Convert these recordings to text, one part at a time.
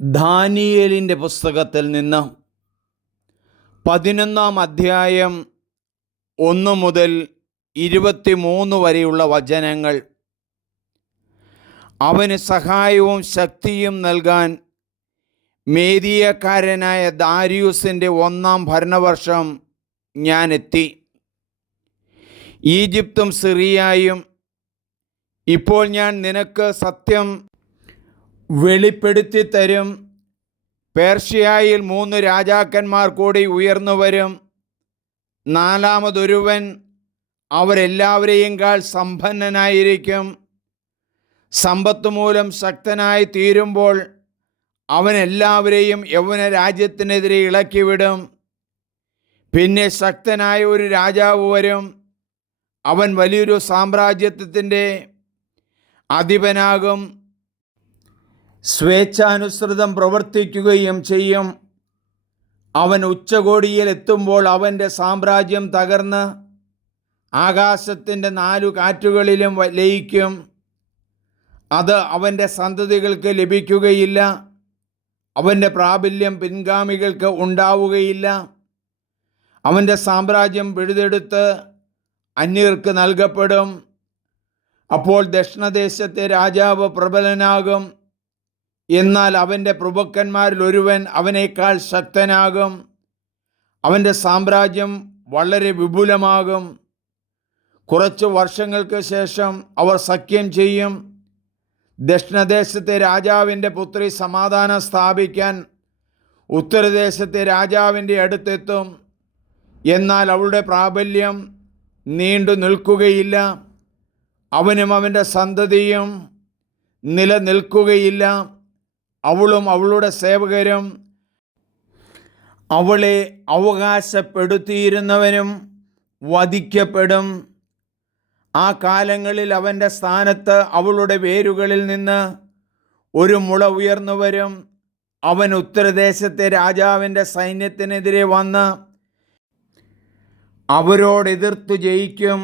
ദാനിയേലിൻ്റെ പുസ്തകത്തിൽ നിന്ന് 11-ാം അധ്യായം 1 മുതൽ 23 വരെയുള്ള വചനങ്ങൾ. അവന് സഹായവും ശക്തിയും നൽകാൻ മേദിയക്കാരനായ ദാരിയൂസിൻ്റെ 1-ാം ഭരണവർഷം ഞാൻ എത്തി. ഈജിപ്തും സിറിയയും ഇപ്പോൾ ഞാൻ നിനക്ക് സത്യം വെളിപ്പെടുത്തി തരും. പേർഷ്യയിൽ 3 രാജാക്കന്മാർ കൂടി ഉയർന്നു വരും. 4-മതൊരുവൻ അവരെല്ലാവരെയുംകാൾ സമ്പന്നനായിരിക്കും. സമ്പത്ത് മൂലം ശക്തനായി തീരുമ്പോൾ അവൻ എല്ലാവരെയും യൗവന രാജ്യത്തിനെതിരെ ഇളക്കിവിടും. പിന്നെ ശക്തനായ ഒരു രാജാവ് വരും. അവൻ വലിയൊരു സാമ്രാജ്യത്തിൻ്റെ അധിപനാകും. സ്വേച്ഛാനുസൃതം പ്രവർത്തിക്കുകയും ചെയ്യും. അവൻ ഉച്ചകോടിയിൽ എത്തുമ്പോൾ അവൻ്റെ സാമ്രാജ്യം തകർന്ന് ആകാശത്തിൻ്റെ 4 കാറ്റുകളിലും ലയിക്കും. അത് അവൻ്റെ സന്തതികൾക്ക് ലഭിക്കുകയില്ല. അവൻ്റെ പ്രാബല്യം പിൻഗാമികൾക്ക് ഉണ്ടാവുകയില്ല. അവൻ്റെ സാമ്രാജ്യം പിഴുതെടുത്ത് അന്യർക്ക് നൽകപ്പെടും. അപ്പോൾ ദക്ഷിണദേശത്തെ രാജാവ് പ്രബലനാകും. എന്നാൽ അവൻ്റെ പ്രഭുക്കന്മാരിൽ ഒരുവൻ അവനേക്കാൾ ശക്തനാകും. അവൻ്റെ സാമ്രാജ്യം വളരെ വിപുലമാകും. കുറച്ച് വർഷങ്ങൾക്ക് ശേഷം അവർ സഖ്യം ചെയ്യും. ദക്ഷിണദേശത്തെ രാജാവിൻ്റെ പുത്രി സമാധാനം സ്ഥാപിക്കാൻ ഉത്തരദേശത്തെ രാജാവിൻ്റെ അടുത്തെത്തും. എന്നാൽ അവളുടെ പ്രാബല്യം നീണ്ടു നിൽക്കുകയില്ല. അവനും അവൻ്റെ സന്തതിയും നിലനിൽക്കുകയില്ല. അവളും അവളുടെ സേവകരും അവളെ അവകാശപ്പെടുത്തിയിരുന്നവനും വധിക്കപ്പെടും. ആ കാലങ്ങളിൽ അവൻ്റെ സ്ഥാനത്ത് അവളുടെ വേരുകളിൽ നിന്ന് ഒരു മുള ഉയർന്നു വരും. അവൻ ഉത്തരദേശത്തെ രാജാവിൻ്റെ സൈന്യത്തിനെതിരെ വന്ന് അവരോടെതിർത്തു ജയിക്കും.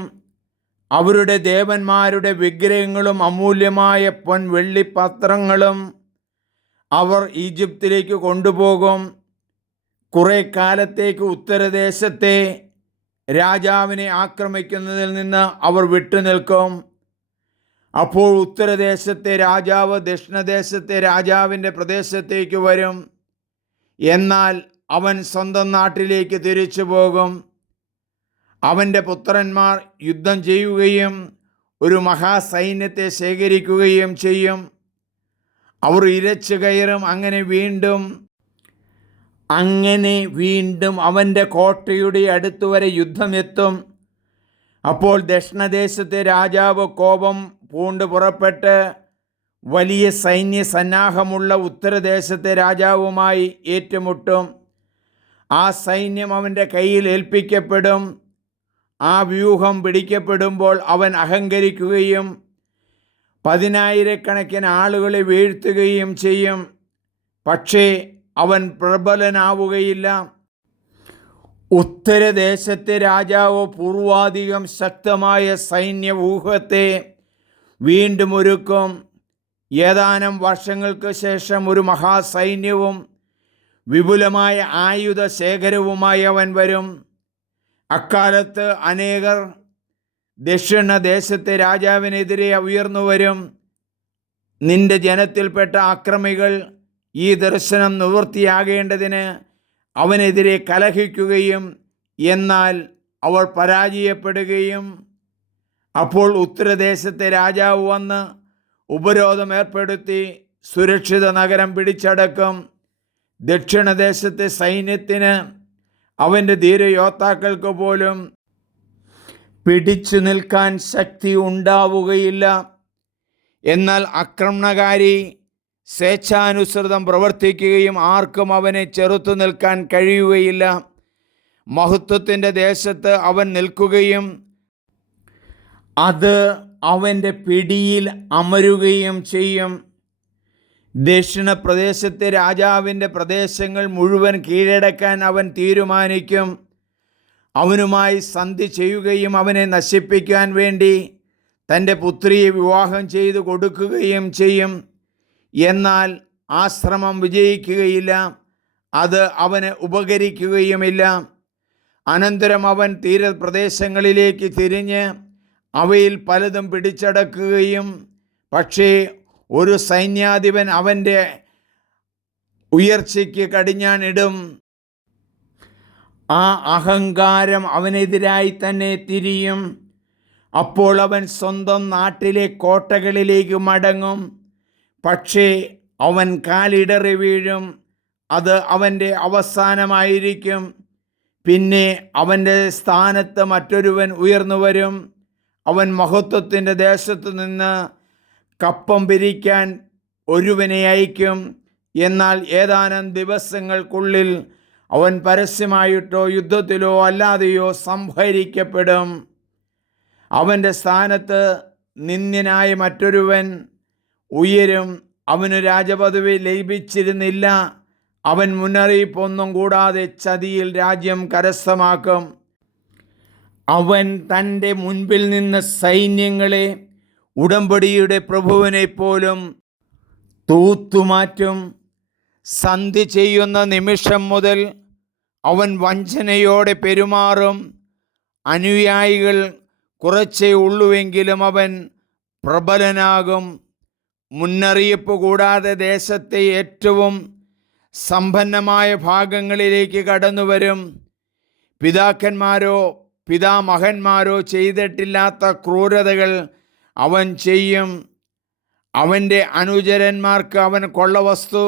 അവരുടെ ദേവന്മാരുടെ വിഗ്രഹങ്ങളും അമൂല്യമായ പൊൻവെള്ളിപ്പാത്രങ്ങളും അവർ ഈജിപ്തിലേക്ക് കൊണ്ടുപോകും. കുറേ കാലത്തേക്ക് ഉത്തരദേശത്തെ രാജാവിനെ ആക്രമിക്കുന്നതിൽ നിന്ന് അവർ വിട്ടുനിൽക്കും. അപ്പോൾ ഉത്തരദേശത്തെ രാജാവ് ദക്ഷിണദേശത്തെ രാജാവിൻ്റെ പ്രദേശത്തേക്ക് വരും. എന്നാൽ അവൻ സ്വന്തം നാട്ടിലേക്ക് തിരിച്ചു പോകും. അവൻ്റെ പുത്രന്മാർ യുദ്ധം ചെയ്യുകയും ഒരു മഹാസൈന്യത്തെ ശേഖരിക്കുകയും ചെയ്യും. അവർ ഇരച്ചു കയറും. അങ്ങനെ വീണ്ടും അവൻ്റെ കോട്ടയുടെ അടുത്തുവരെ യുദ്ധമെത്തും. അപ്പോൾ ദക്ഷിണദേശത്തെ രാജാവ് കോപം പൂണ്ട് പുറപ്പെട്ട് വലിയ സൈന്യസന്നാഹമുള്ള ഉത്തരദേശത്തെ രാജാവുമായി ഏറ്റുമുട്ടും. ആ സൈന്യം അവൻ്റെ കയ്യിൽ ഏൽപ്പിക്കപ്പെടും. ആ വ്യൂഹം പിടിക്കപ്പെടുമ്പോൾ അവൻ അഹങ്കരിക്കുകയും 10,000-കണക്കിന് ആളുകളെ വീഴ്ത്തുകയും ചെയ്യും. പക്ഷേ അവൻ പ്രബലനാവുകയില്ല. ഉത്തരദേശത്തെ രാജാവ് പൂർവാധികം ശക്തമായ സൈന്യവ്യൂഹത്തെ വീണ്ടും ഒരുക്കും. ഏതാനും വർഷങ്ങൾക്ക് ശേഷം ഒരു മഹാസൈന്യവും വിപുലമായ ആയുധ ശേഖരവുമായി അവൻ വരും. അക്കാലത്ത് അനേകർ ദക്ഷിണദേശത്തെ രാജാവിനെതിരെ ഉയർന്നു വരും. നിന്റെ ജനത്തിൽപ്പെട്ട അക്രമികൾ ഈ ദർശനം നിവൃത്തിയാകേണ്ടതിന് അവനെതിരെ കലഹിക്കുകയും എന്നാൽ അവർ പരാജയപ്പെടുകയും അപ്പോൾ ഉത്തരദേശത്തെ രാജാവ് വന്ന് ഉപരോധം ഏർപ്പെടുത്തി സുരക്ഷിത നഗരം പിടിച്ചടക്കും. ദക്ഷിണദേശത്തെ സൈന്യത്തിന് അവൻ്റെ ധീരയോദ്ധാക്കൾക്ക് പോലും പിടിച്ചു നിൽക്കാൻ ശക്തി ഉണ്ടാവുകയില്ല. എന്നാൽ ആക്രമണകാരി സ്വേച്ഛാനുസൃതം പ്രവർത്തിക്കുകയും ആർക്കും അവനെ ചെറുത്തു നിൽക്കാൻ കഴിയുകയില്ല. മഹത്വത്തിൻ്റെ ദേശത്ത് അവൻ നിൽക്കുകയും അത് അവൻ്റെ പിടിയിൽ അമരുകയും ചെയ്യും. ദക്ഷിണപ്രദേശത്തെ രാജാവിൻ്റെ പ്രദേശങ്ങൾ മുഴുവൻ കീഴടക്കാൻ അവൻ തീരുമാനിക്കും. അവനുമായി സന്ധി ചെയ്യുകയും അവനെ നശിപ്പിക്കാൻ വേണ്ടി തൻ്റെ പുത്രിയെ വിവാഹം ചെയ്തു കൊടുക്കുകയും ചെയ്യും. എന്നാൽ ആ ശ്രമം വിജയിക്കുകയില്ല, അത് അവന് ഉപകരിക്കുകയുമില്ല. അനന്തരം അവൻ തീരപ്രദേശങ്ങളിലേക്ക് തിരിഞ്ഞ് അവയിൽ പലതും പിടിച്ചടക്കുകയും, പക്ഷേ ഒരു സൈന്യാധിപൻ അവൻ്റെ ഉയർച്ചയ്ക്ക് കടിഞ്ഞാണിടും. ആ അഹങ്കാരം അവനെതിരായി തന്നെ തിരിയും. അപ്പോൾ അവൻ സ്വന്തം നാട്ടിലെ കോട്ടകളിലേക്ക് മടങ്ങും, പക്ഷേ അവൻ കാലിടറി വീഴും. അത് അവൻ്റെ അവസാനമായിരിക്കും. പിന്നെ അവൻ്റെ സ്ഥാനത്ത് മറ്റൊരുവൻ ഉയർന്നു വരും. അവൻ മഹത്വത്തിൻ്റെ ദേശത്തു നിന്ന് കപ്പം പിരിക്കാൻ ഒരുവനെ അയക്കും. എന്നാൽ ഏതാനും ദിവസങ്ങൾക്കുള്ളിൽ അവൻ പരസ്യമായിട്ടോ യുദ്ധത്തിലോ അല്ലാതെയോ സംഹരിക്കപ്പെടും. അവൻ്റെ സ്ഥാനത്ത് നിന്ദ്യനായ മറ്റൊരുവൻ ഉയരും. അവന് രാജപദവി ലഭിച്ചിരുന്നില്ല. അവൻ മുന്നറിയിപ്പൊന്നും കൂടാതെ ചതിയിൽ രാജ്യം കരസ്ഥമാക്കും. അവൻ തൻ്റെ മുൻപിൽ നിന്ന് സൈന്യങ്ങളെ ഉടമ്പടിയുടെ പ്രഭുവിനെ പോലും തൂത്തുമാറ്റും. സന്ധി ചെയ്യുന്ന നിമിഷം മുതൽ അവൻ വഞ്ചനയോടെ പെരുമാറും. അനുയായികൾ കുറച്ചേ ഉള്ളുവെങ്കിലും അവൻ പ്രബലനാകും. മുന്നറിയിപ്പ് കൂടാതെ ദേശത്തെ ഏറ്റവും സമ്പന്നമായ ഭാഗങ്ങളിലേക്ക് കടന്നുവരും. പിതാമഹന്മാരോ ചെയ്തിട്ടില്ലാത്ത ക്രൂരതകൾ അവൻ ചെയ്യും. അവൻ്റെ അനുചരന്മാർക്ക് അവൻ കൊള്ളവസ്തു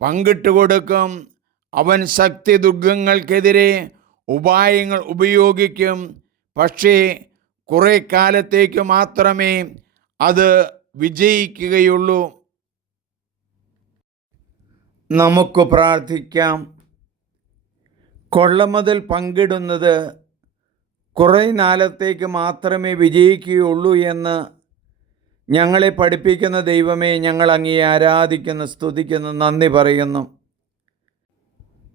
പങ്കിട്ട് കൊടുക്കും. അവൻ ശക്തി ദുർഗങ്ങൾക്കെതിരെ ഉപായങ്ങൾ ഉപയോഗിക്കും, പക്ഷേ കുറേ കാലത്തേക്ക് മാത്രമേ അത് വിജയിക്കുകയുള്ളൂ. നമുക്ക് പ്രാർത്ഥിക്കാം. കൊള്ളമുതൽ പങ്കിടുന്നത് കുറേ കാലത്തേക്ക് മാത്രമേ വിജയിക്കുകയുള്ളൂ എന്ന് ഞങ്ങളെ പഠിപ്പിക്കുന്ന ദൈവമേ, ഞങ്ങൾ അങ്ങയെ ആരാധിക്കുന്നു, സ്തുതിക്കുന്നു, നന്ദി പറയുന്നു.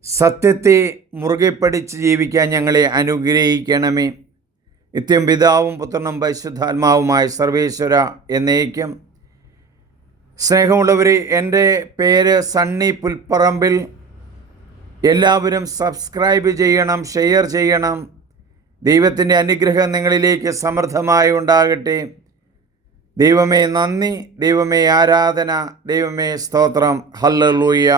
സത്യത്തെ മുറുകെ പിടിച്ച് ജീവിക്കാൻ ഞങ്ങളെ അനുഗ്രഹിക്കണമേ. നിത്യം പിതാവും പുത്രനും പരിശുദ്ധാത്മാവുമായ സർവേശ്വര എന്നേക്കും. സ്നേഹമുള്ളവരെ, എൻ്റെ പേര് സണ്ണി പുൽപ്പറമ്പിൽ. എല്ലാവരും സബ്സ്ക്രൈബ് ചെയ്യണം, ഷെയർ ചെയ്യണം. ദൈവത്തിൻ്റെ അനുഗ്രഹം നിങ്ങളിലേക്ക് സമൃദ്ധമായി ഉണ്ടാകട്ടെ. ദൈവമേ നന്ദി, ദൈവമേ ആരാധന, ദൈവമേ സ്തോത്രം. ഹല്ലേലൂയ.